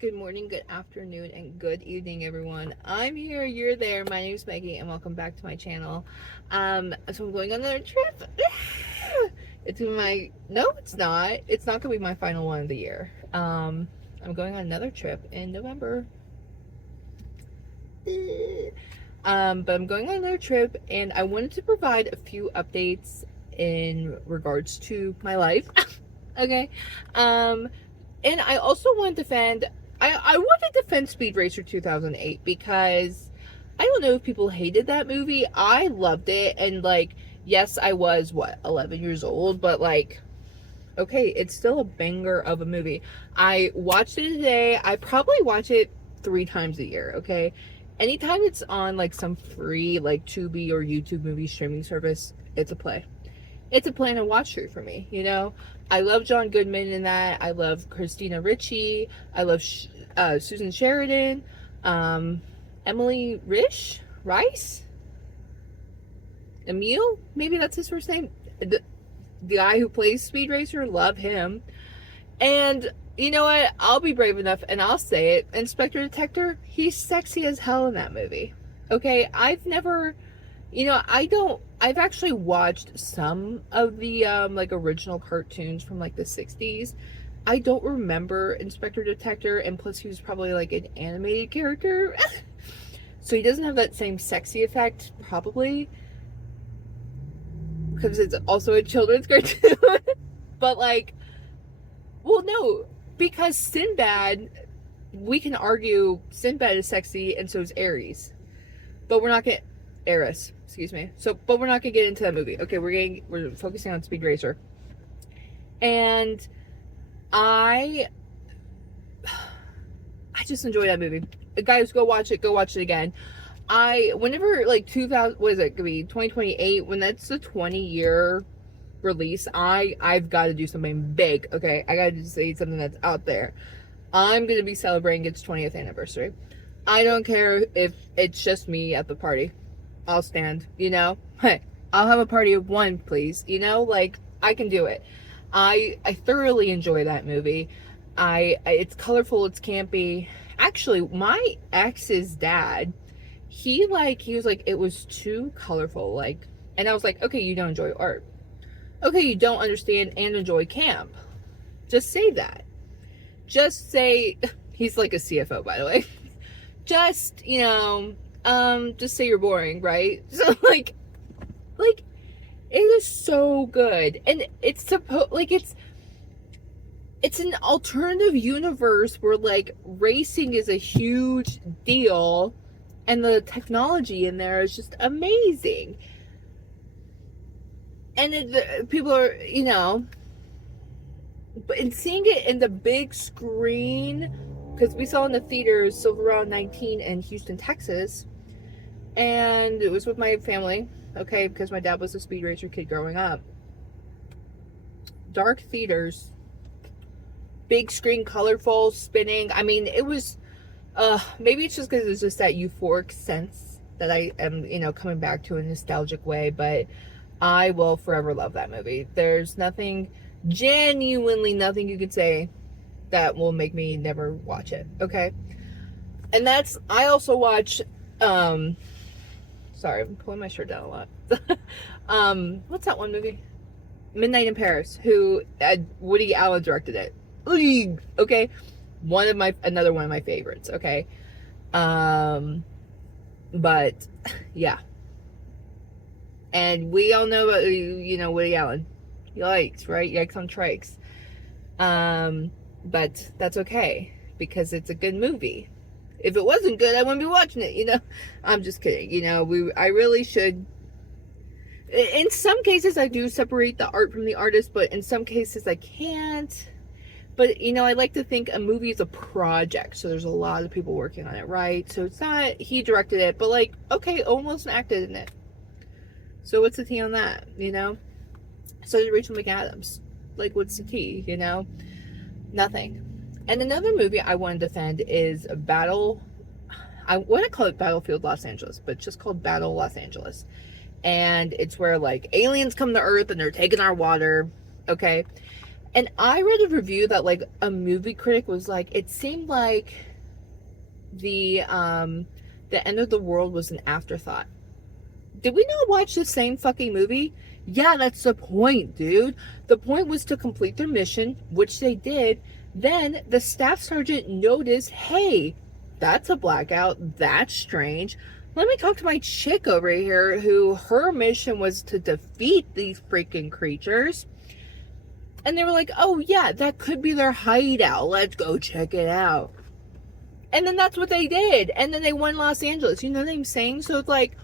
Good morning, good afternoon, and good evening, everyone. I'm here, you're there. My name is Maggie, and welcome back to my channel. So I'm going on another trip. No, it's not. It's not gonna be my final one of the year. I'm going on another trip in November. But I'm going on another trip, and I wanted to provide a few updates in regards to my life. Okay. And I also want to defend. I want to defend Speedracer 2008 because I don't know if people hated that movie. I loved it, and like, yes, I was 11 years old, but like, okay, it's still a banger of a movie. I watched it today. I probably watch it 3 times a year. Okay, anytime it's on like some free like Tubi or YouTube movie streaming service, it's a play. It's a play and a watch through for me, you know? I love John Goodman in that. I love Christina Ricci. I love Susan Sheridan. Emily Rice? Emile? Maybe that's his first name. The guy who plays Speedracer, love him. And you know what? I'll be brave enough and I'll say it. Inspector Detector, he's sexy as hell in that movie. Okay? I've actually watched some of the like original cartoons from like the 60s. I don't remember Inspector Detector, and plus he was probably like an animated character. So he doesn't have that same sexy effect, probably. Because it's also a children's cartoon. But like, well, no, because Sinbad, we can argue Sinbad is sexy and so is Ares. But we're not gonna Eris, excuse me. But we're not gonna get into that movie. Okay, we're focusing on Speedracer. And I just enjoy that movie. Guys, go watch it again. Whenever like 2000, what is it gonna be, 2028, when that's the 20-year release, I've got to do something big. Okay, I gotta say something that's out there. I'm gonna be celebrating its 20th anniversary. I don't care if it's just me at the party. I'll stand, you know? Hey, I'll have a party of 1, please. You know, like, I can do it. I thoroughly enjoy that movie. It's colorful, it's campy. Actually, my ex's dad, he was like, it was too colorful, like, and I was like, okay, you don't enjoy art. Okay, you don't understand and enjoy camp. Just say that. Just say, he's like a CFO, by the way. Just, just say you're boring, right? So like it is so good, and it's an alternative universe where like racing is a huge deal, and the technology in there is just amazing, and people are, but in seeing it in the big screen, because we saw in the theaters Silverado 19 in Houston, Texas, and it was with my family, okay, because my dad was a Speed Racer kid growing up. Dark theaters, big screen, colorful, spinning. I mean, it was, maybe it's just because it's just that euphoric sense that I am, coming back to in a nostalgic way, but I will forever love that movie. There's genuinely nothing you could say that will make me never watch it, okay? And I also watch, sorry, I'm pulling my shirt down a lot. What's that one movie? Midnight in Paris, who Woody Allen directed it. Okay? Another one of my favorites, okay? But, yeah. And we all know about, Woody Allen. Yikes, right? Yikes on trikes. But that's okay, because it's a good movie. If it wasn't good, I wouldn't be watching it, I'm just kidding, I really should. In some cases, I do separate the art from the artist, but in some cases, I can't. But, I like to think a movie is a project, so there's a lot of people working on it, right? So it's not, he directed it, but like, okay, almost acted in it. So what's the tea on that, So did Rachel McAdams. Like, what's the tea, Nothing. And another movie I want to defend is I want to call it Battlefield Los Angeles, but just called Battle Los Angeles. And it's where like aliens come to Earth and they're taking our water, okay? And I read a review that like a movie critic was like, it seemed like the end of the world was an afterthought. Did we not watch the same fucking movie? Yeah, that's the point, dude. The point was to complete their mission, which they did. Then the staff sergeant noticed, hey, that's a blackout. That's strange. Let me talk to my chick over here who her mission was to defeat these freaking creatures. And they were like, oh yeah, that could be their hideout. Let's go check it out. And then that's what they did. And then they won Los Angeles. You know what I'm saying? So it's like,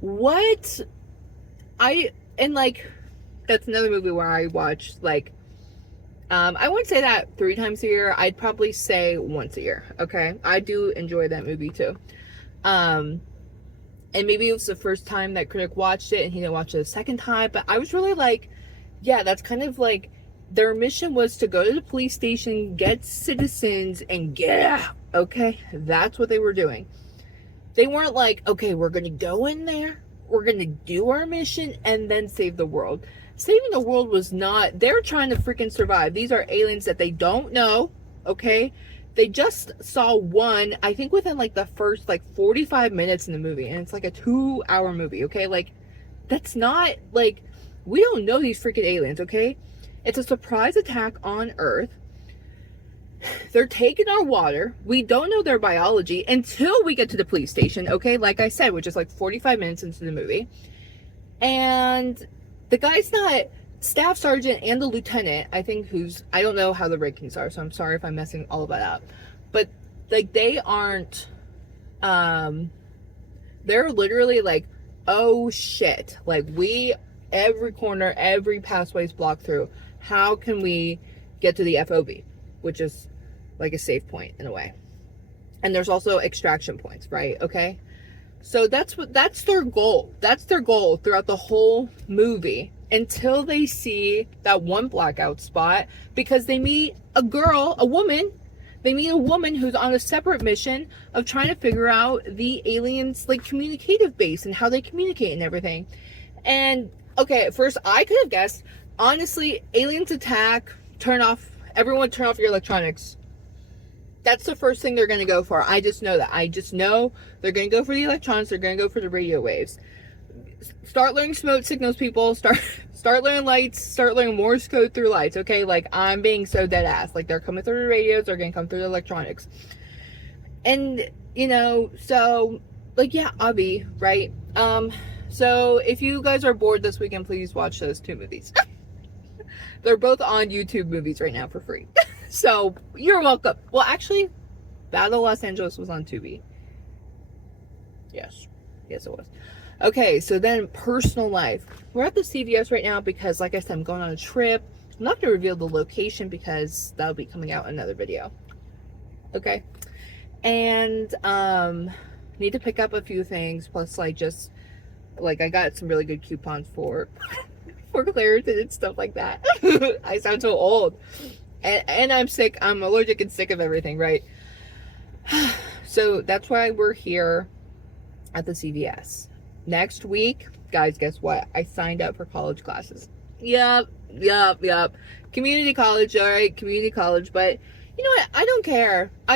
what? And like, that's another movie where I watched, like, I wouldn't say that 3 times a year. I'd probably say once a year. Okay. I do enjoy that movie too. And maybe it was the first time that critic watched it and he didn't watch it a second time, but I was really like, yeah, that's kind of like, their mission was to go to the police station, get citizens, and get out. Okay? That's what they were doing. They weren't like, okay, we're going to go in there, we're going to do our mission, and then save the world. Saving the world was not, they're trying to freaking survive. These are aliens that they don't know, okay? They just saw one, I think within like the first like 45 minutes in the movie, and it's like a 2-hour movie, okay? Like, that's not, like, we don't know these freaking aliens, okay? It's a surprise attack on Earth. They're taking our water. We don't know their biology until we get to the police station, okay? Like I said, which is like 45 minutes into the movie. And the guy's not staff sergeant and the lieutenant, I think, I don't know how the rankings are, so I'm sorry if I'm messing all of that up. But, like, they aren't, they're literally like, oh shit. Like, every corner, every pathway is blocked through. How can we get to the FOB? Which is like a safe point in a way. And there's also extraction points, right? Okay. So that's their goal. That's their goal throughout the whole movie until they see that one blackout spot, because they meet a woman. They meet a woman who's on a separate mission of trying to figure out the aliens' like communicative base and how they communicate and everything. And okay, at first I could have guessed, honestly, aliens attack, everyone turn off your electronics. That's the first thing they're going to go for. I just know that. I just know they're going to go for the electronics. They're going to go for the radio waves. Start learning smoke signals, people. Start learning lights. Start learning Morse code through lights, okay? Like, I'm being so dead ass. Like, they're coming through the radios. They're going to come through the electronics. And, you know, so, like, yeah, Abby, right? So, if you guys are bored this weekend, please watch those 2 movies. They're both on YouTube Movies right now for free. So, you're welcome. Well, actually, Battle Los Angeles was on Tubi. Yes. Yes, it was. Okay, so then personal life. We're at the CVS right now because, like I said, I'm going on a trip. I'm not going to reveal the location because that'll be coming out in another video. Okay? And, need to pick up a few things. Plus, like, just, like, I got some really good coupons for Claritin and stuff like that. I sound so old. And I'm sick. I'm allergic and sick of everything, right? So that's why we're here at the CVS. Next week, guys, guess what? I signed up for college classes. Yep. Community college, all right? Community college. But you know what? I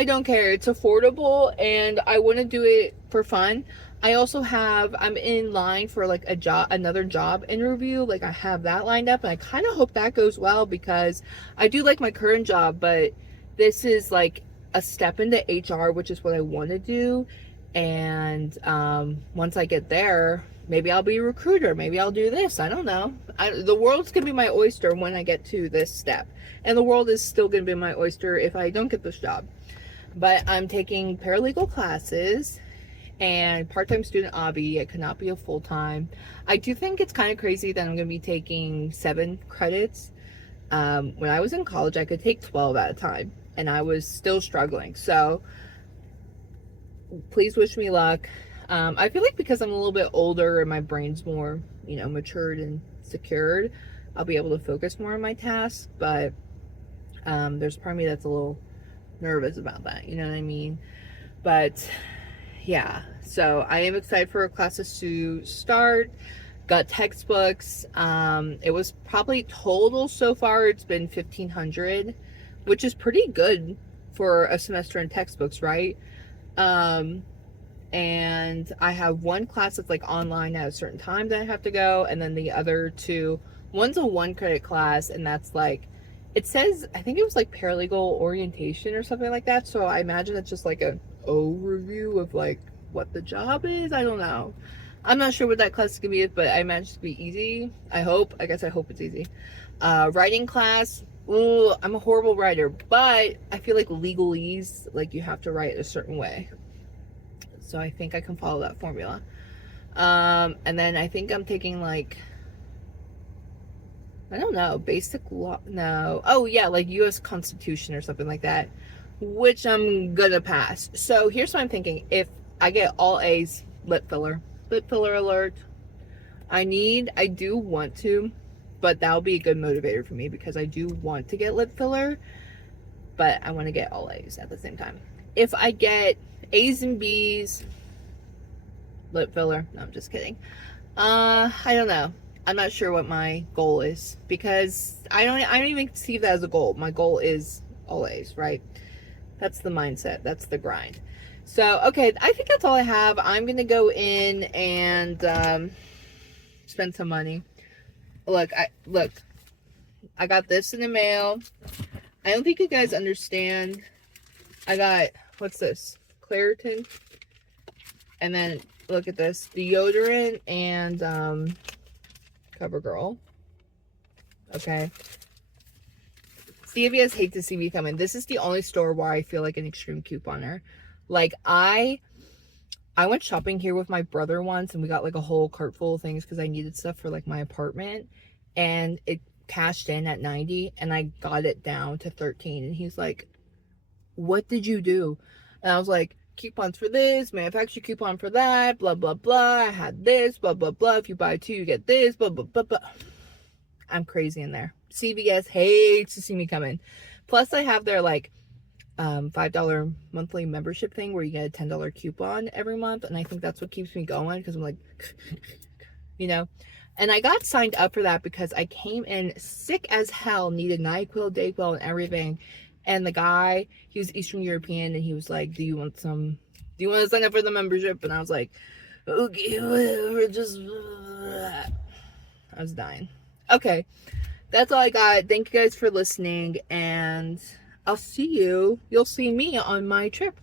don't care. It's affordable and I want to do it for fun. I also I'm in line for like another job interview. Like, I have that lined up and I kind of hope that goes well because I do like my current job, but this is like a step into HR, which is what I want to do. And once I get there, maybe I'll be a recruiter. Maybe I'll do this. I don't know. The world's going to be my oyster when I get to this step. And the world is still going to be my oyster if I don't get this job. But I'm taking paralegal classes and part-time student obby. It could not be a full-time. I do think it's kind of crazy that I'm going to be taking 7 credits. When I was in college, I could take 12 at a time, and I was still struggling. So please wish me luck. I feel like because I'm a little bit older and my brain's more, you know, matured and secured, I'll be able to focus more on my tasks. But there's part of me that's a little nervous about that. You know what I mean? But yeah, so I am excited for classes to start. got textbooks. It was probably total so far, it's been 1,500, which is pretty good for a semester in textbooks, right? And I have one class that's like online at a certain time that I have to go, and then the other two, one's a 1 credit class, and that's like, it says, I think it was like paralegal orientation or something like that, so I imagine it's just like an overview of like what the job is. I don't know. I'm not sure what that class is gonna be, but I imagine it to be easy. I hope. I guess I hope it's easy. Writing class. Ooh, I'm a horrible writer, but I feel like legalese, like you have to write a certain way. So I think I can follow that formula. And then I think I'm taking like, I don't know, basic law. No. Oh yeah, like U.S. Constitution or something like that, which I'm gonna pass. So here's what I'm thinking. If I get all A's, lip filler alert. I do want to, but that'll be a good motivator for me because I do want to get lip filler, but I want to get all A's at the same time. If I get A's and B's, lip filler. No, I'm just kidding. I don't know. I'm not sure what my goal is because I don't even see that as a goal. My goal is all A's, right? That's the mindset. That's the grind. So, okay, I think that's all I have. I'm going to go in and spend some money. Look, I got this in the mail. I don't think you guys understand. I got, what's this? Claritin. And then, look at this. Deodorant and CoverGirl. Okay. CVS hate to see me come in. This is the only store where I feel like an extreme couponer. Like, I went shopping here with my brother once, and we got like a whole cart full of things because I needed stuff for like my apartment, and it cashed in at 90, and I got it down to 13, and he's like, what did you do? And I was like, coupons for this, manufacturer coupon for that, blah blah blah, I had this, blah blah blah, if you buy two you get this, blah blah blah blah. I'm crazy in there. CVS hates to see me come in. Plus I have their like $5 monthly membership thing where you get a $10 coupon every month, and I think that's what keeps me going because I'm like you know. And I got signed up for that because I came in sick as hell, needed NyQuil, Dayquil, and everything. And the guy, he was Eastern European, and he was like, do you want to sign up for the membership? And I was like, okay, whatever, just I was dying. Okay, that's all I got. Thank you guys for listening, and I'll see you. You'll see me on my trip.